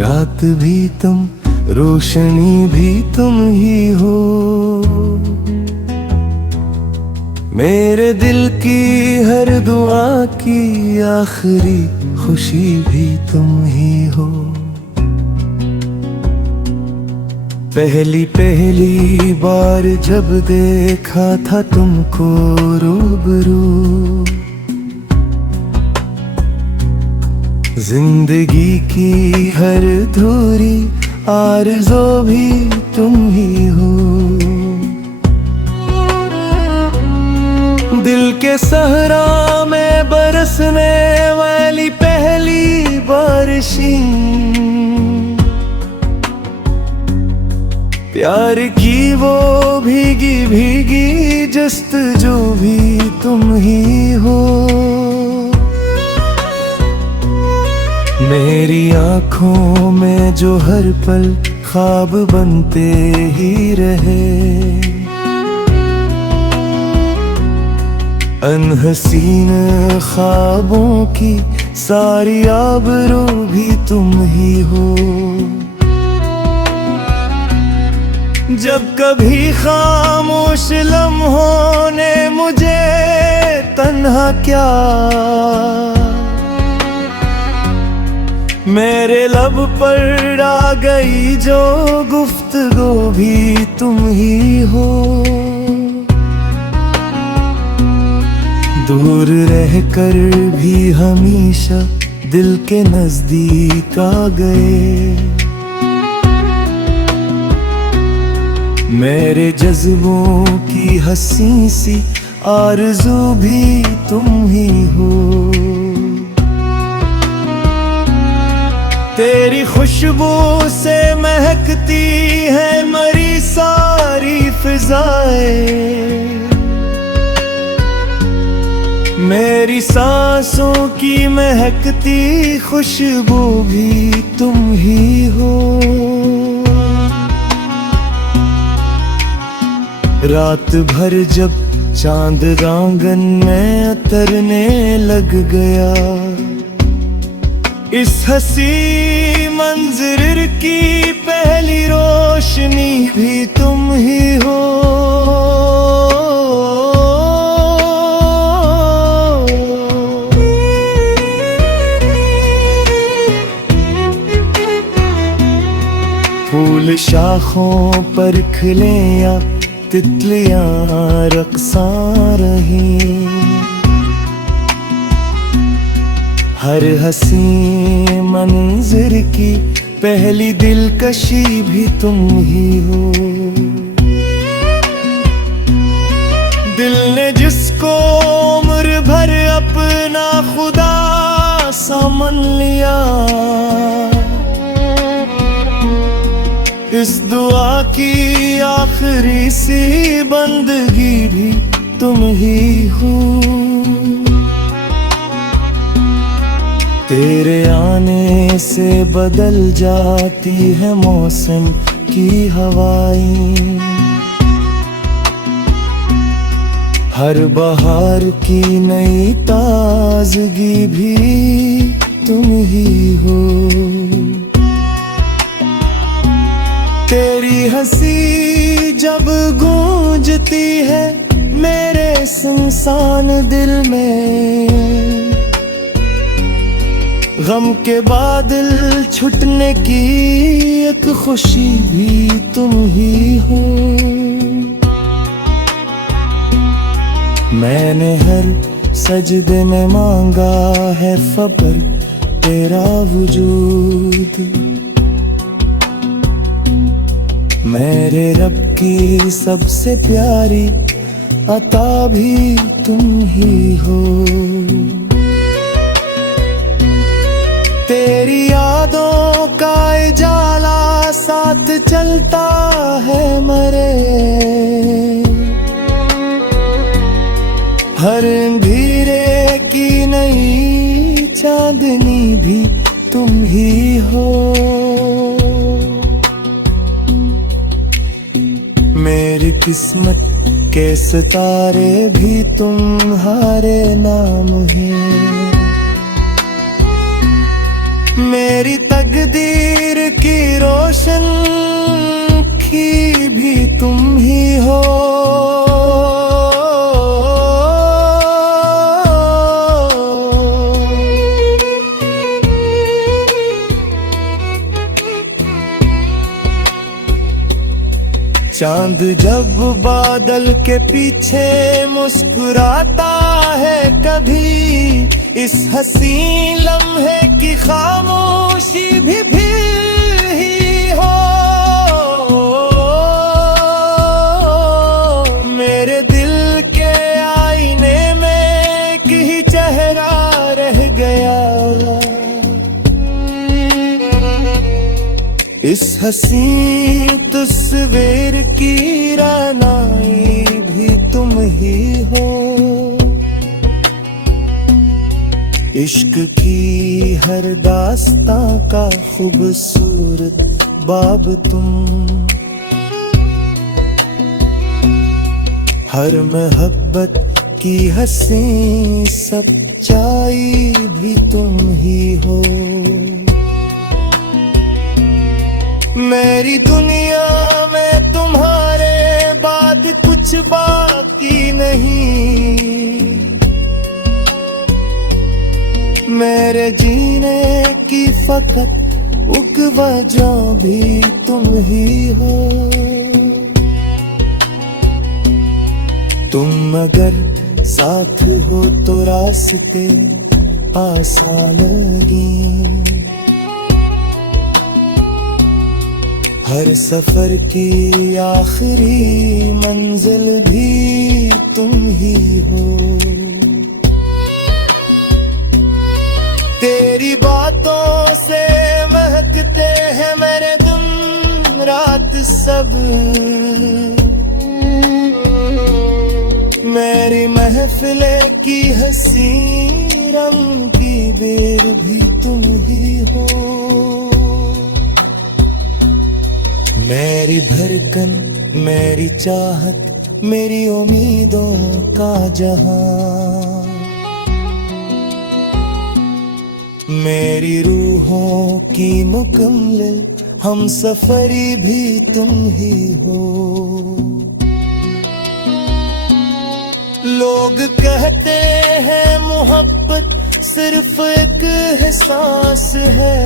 रात भी तुम, रोशनी भी तुम ही हो। मेरे दिल की हर दुआ की आखिरी खुशी भी तुम ही हो। पहली बार जब देखा था तुमको रूबरू, जिंदगी की हर धूरी आरज़ू भी तुम ही हो। दिल के सहरा में बरसने वाली पहली बारिशें, प्यार की वो भीगी भीगी जस्तजू भी तुम ही हो। मेरी आँखों में जो हर पल ख्वाब बनते ही रहे, अनहसीन ख्वाबों की सारी आबरू भी तुम ही हो। जब कभी खामोश लम्हों ने मुझे तन्हा क्या, मेरे लब पर आ गई जो गुफ्तगू भी तुम ही हो। दूर रहकर भी हमेशा दिल के नजदीक आ गए, मेरे जज्बों की हंसी सी आरज़ू भी तुम ही हो। तेरी खुशबू से महकती है मरी सारी फिजाएं, मेरी सांसों की महकती खुशबू भी तुम ही हो। रात भर जब चांद आंगन में उतरने लग गया, इस हंसी मंजर की पहली रोशनी भी तुम ही हो। फूल शाखों पर खिले या तितलियां रक़्सा रही, हर हंसी मंजर की पहली दिलकशी भी तुम ही हो। दिल ने जिसको उम्र भर अपना खुदा समझ लिया, इस दुआ की आखिरी सी बंदगी भी तुम ही हो। तेरे आने से बदल जाती है मौसम की हवाएं, हर बहार की नई ताजगी भी तुम ही हो। तेरी हंसी जब गूंजती है मेरे सुनसान दिल में, गम के बादल छुटने की एक खुशी भी तुम ही हो। मैंने हर सजदे में मांगा है फ़क्र तेरा वजूद, मेरे रब की सबसे प्यारी अता भी तुम ही हो। तेरी यादों का उजाला साथ चलता है मरे, हर अंधेरे की नई चांदनी भी तुम ही हो। मेरी किस्मत के सितारे भी तुम्हारे नाम हैं, मेरी तकदीर की रोशन की भी तुम ही हो। चांद जब बादल के पीछे मुस्कुराता है कभी, इस हसी लम्हे की खामोशी भी ही हो। मेरे दिल के आईने में एक ही चेहरा रह गया, इस हसी तस्वीर की रानाई भी तुम ही हो। इश्क की हर दास्तां का खूबसूरत बाब तुम, हर मोहब्बत की हंसी सच्चाई भी तुम ही हो। मेरी दुनिया में तुम्हारे बाद कुछ बाकी नहीं, मेरे जीने की फकत एक वजह भी तुम ही हो। तुम अगर साथ हो तो रास्ते आसान लगे, हर सफर की आखिरी मंजिल भी तुम ही हो। तेरी बातों से महकते हैं मेरे दिन रात सब, मेरी महफिले की हंसी रंग की बेर भी तुम ही हो। मेरी धड़कन, मेरी चाहत, मेरी उम्मीदों का जहां, मेरी रूहों की मुकम्मल हम सफरी भी तुम ही हो। लोग कहते हैं मोहब्बत सिर्फ एक एहसास है,